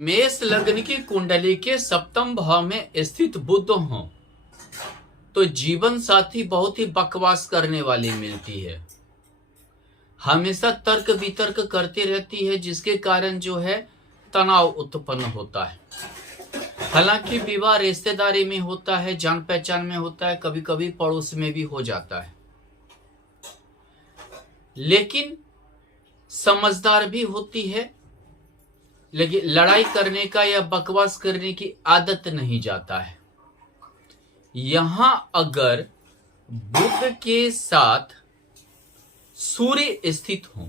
मेष लग्न की कुंडली के सप्तम भाव में स्थित बुध हो तो जीवन साथी बहुत ही बकवास करने वाली मिलती है। हमेशा तर्क वितर्क करती रहती है, जिसके कारण जो है तनाव उत्पन्न होता है। हालांकि विवाह रिश्तेदारी में होता है, जान पहचान में होता है, कभी कभी पड़ोस में भी हो जाता है, लेकिन समझदार भी होती है। लेकिन लड़ाई करने का या बकवास करने की आदत नहीं जाता है। यहां अगर बुध के साथ सूर्य स्थित हो,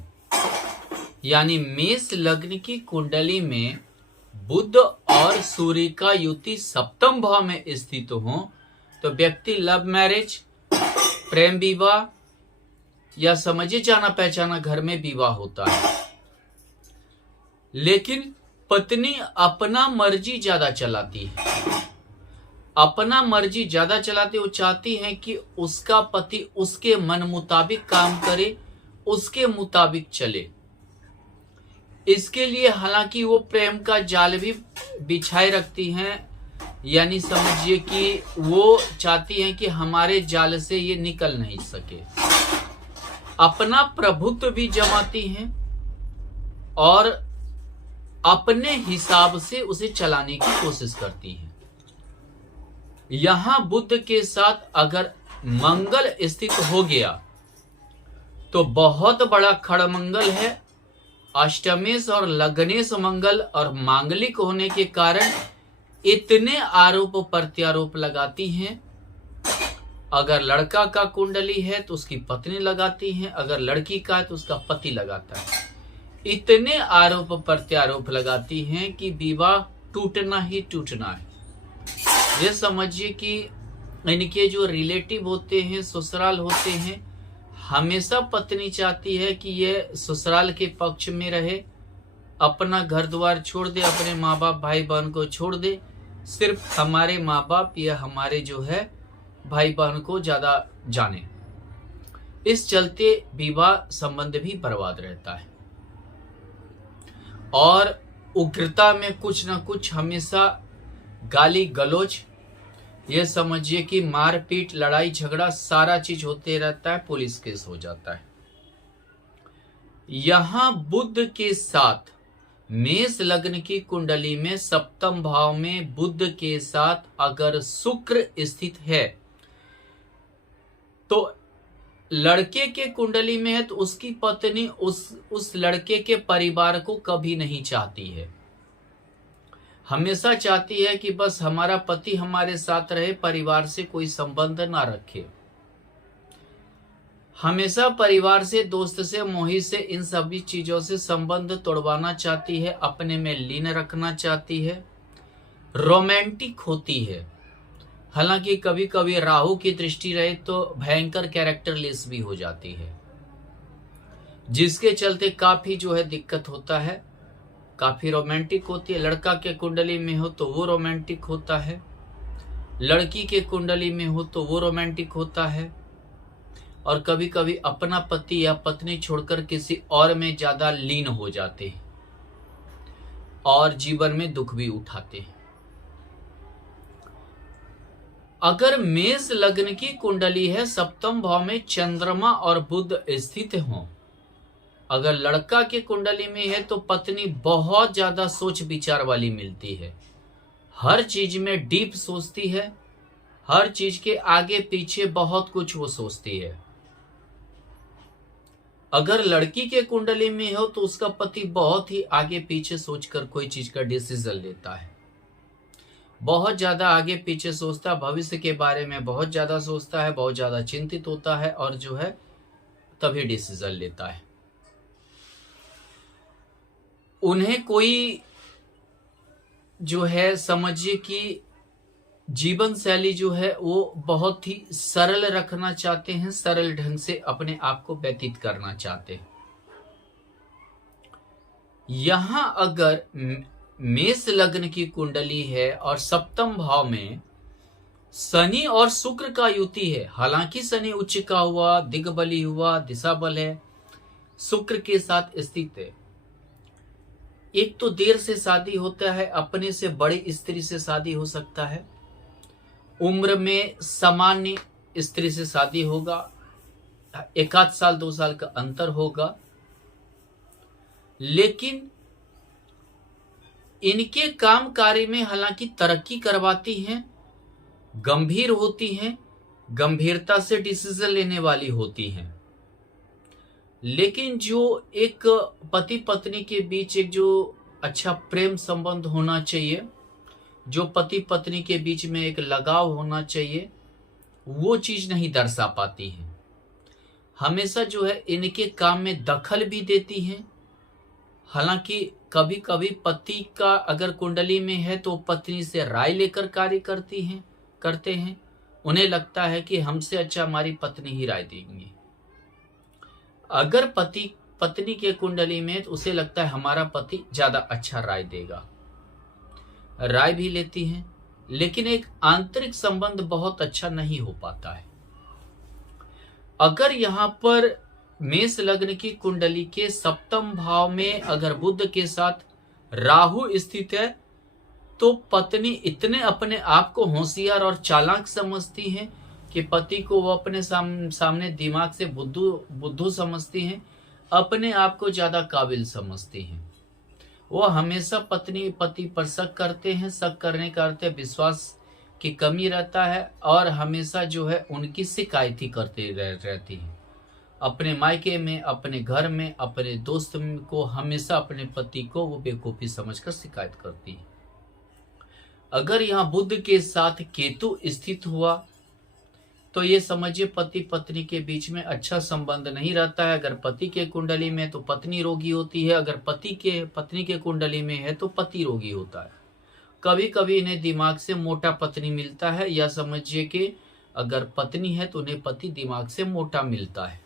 यानी मेष लग्न की कुंडली में बुध और सूर्य का युति सप्तम भाव में स्थित हो, तो व्यक्ति लव मैरिज, प्रेम विवाह या समझिए जाना पहचाना घर में विवाह होता है। लेकिन पत्नी अपना मर्जी ज्यादा चलाती है। अपना मर्जी ज्यादा चलाती, वो चाहती है कि उसका पति उसके मन मुताबिक काम करे, उसके मुताबिक चले। इसके लिए हालांकि वो प्रेम का जाल भी बिछाए रखती हैं, यानी समझिए कि वो चाहती हैं कि हमारे जाल से ये निकल नहीं सके। अपना प्रभुत्व भी जमाती हैं और अपने हिसाब से उसे चलाने की कोशिश करती है। यहां बुध के साथ अगर मंगल स्थित हो गया तो बहुत बड़ा खड़मंगल है। अष्टमेश और लग्नेश मंगल और मांगलिक होने के कारण इतने आरोप प्रत्यारोप लगाती हैं। अगर लड़का का कुंडली है तो उसकी पत्नी लगाती है, अगर लड़की का है तो उसका पति लगाता है। इतने आरोप प्रत्यारोप लगाती हैं कि विवाह टूटना ही टूटना है। ये समझिए कि इनके जो रिलेटिव होते हैं, ससुराल होते हैं, हमेशा पत्नी चाहती है कि ये ससुराल के पक्ष में रहे, अपना घर द्वार छोड़ दे, अपने माँ बाप भाई बहन को छोड़ दे, सिर्फ हमारे माँ बाप या हमारे जो है भाई बहन को ज्यादा जाने। इस चलते विवाह संबंध भी बर्बाद रहता है और उग्रता में कुछ न कुछ हमेशा गाली गलौज, ये समझिए कि मारपीट, लड़ाई झगड़ा सारा चीज होते रहता है, पुलिस केस हो जाता है। यहां बुध के साथ मेष लग्न की कुंडली में सप्तम भाव में बुध के साथ अगर शुक्र स्थित है तो लड़के के कुंडली में है तो उसकी पत्नी उस लड़के के परिवार को कभी नहीं चाहती है। हमेशा चाहती है कि बस हमारा पति हमारे साथ रहे, परिवार से कोई संबंध ना रखे। हमेशा परिवार से, दोस्त से, मोही से, इन सभी चीजों से संबंध तोड़वाना चाहती है, अपने में लीन रखना चाहती है, रोमांटिक होती है। हालांकि कभी कभी राहु की दृष्टि रहे तो भयंकर कैरेक्टरलेस भी हो जाती है, जिसके चलते काफी जो है दिक्कत होता है। काफी रोमांटिक होती है। लड़का के कुंडली में हो तो वो रोमांटिक होता है, लड़की के कुंडली में हो तो वो रोमांटिक होता है, और कभी कभी अपना पति या पत्नी छोड़कर किसी और में ज्यादा लीन हो जाते हैं और जीवन में दुख भी उठाते हैं। अगर मेष लग्न की कुंडली है, सप्तम भाव में चंद्रमा और बुध स्थित हो, अगर लड़का के कुंडली में है तो पत्नी बहुत ज्यादा सोच विचार वाली मिलती है। हर चीज में डीप सोचती है, हर चीज के आगे पीछे बहुत कुछ वो सोचती है। अगर लड़की के कुंडली में हो तो उसका पति बहुत ही आगे पीछे सोचकर कोई चीज का डिसीजन लेता है, बहुत ज्यादा आगे पीछे सोचता है, भविष्य के बारे में बहुत ज्यादा सोचता है, बहुत ज्यादा चिंतित होता है और जो है तभी डिसीजन लेता है। उन्हें कोई जो है समझिए कि जीवन शैली जो है वो बहुत ही सरल रखना चाहते हैं, सरल ढंग से अपने आप को व्यतीत करना चाहते हैं। यहां अगर मेष लग्न की कुंडली है और सप्तम भाव में शनि और शुक्र का युति है, हालांकि शनि उच्च का हुआ, दिग्बली हुआ, दिशा बल है, शुक्र के साथ स्थित है, एक तो देर से शादी होता है, अपने से बड़ी स्त्री से शादी हो सकता है, उम्र में सामान्य स्त्री से शादी होगा, 1 साल 2 साल का अंतर होगा, लेकिन इनके काम कार्य में हालांकि तरक्की करवाती हैं, गंभीर होती हैं, गंभीरता से डिसीजन लेने वाली होती हैं, लेकिन जो एक पति पत्नी के बीच एक जो अच्छा प्रेम संबंध होना चाहिए, जो पति पत्नी के बीच में एक लगाव होना चाहिए, वो चीज नहीं दर्शा पाती है। हमेशा जो है इनके काम में दखल भी देती हैं। हालांकि कभी कभी पति का अगर कुंडली में है तो पत्नी से राय लेकर कार्य करते हैं। उन्हें लगता है कि हमसे अच्छा हमारी पत्नी ही राय देंगी। अगर पति पत्नी के कुंडली में तो उसे लगता है हमारा पति ज्यादा अच्छा राय देगा, राय भी लेती हैं, लेकिन एक आंतरिक संबंध बहुत अच्छा नहीं हो पाता है। अगर यहाँ पर मेष लग्न की कुंडली के सप्तम भाव में अगर बुध के साथ राहु स्थित है तो पत्नी इतने अपने आप को होशियार और चालाक समझती हैं कि पति को वो अपने सामने दिमाग से बुद्धू समझती हैं, अपने आप को ज्यादा काबिल समझती हैं। वो हमेशा पत्नी पति पर शक करते हैं, शक करने का अर्थ है विश्वास की कमी रहता है, और हमेशा जो है उनकी शिकायत ही करते रहती हैं। अपने मायके में, अपने घर में, अपने दोस्त को हमेशा अपने पति को वो बेवकूफी समझकर शिकायत करती है। अगर यहाँ बुध के साथ केतु स्थित हुआ तो ये समझिए पति पत्नी के बीच में अच्छा संबंध नहीं रहता है। अगर पति के कुंडली में तो पत्नी रोगी होती है, अगर पत्नी के कुंडली में है तो पति रोगी होता है। कभी कभी इन्हें दिमाग से मोटा पत्नी मिलता है, या समझिए कि अगर पत्नी है तो उन्हें पति दिमाग से मोटा मिलता है।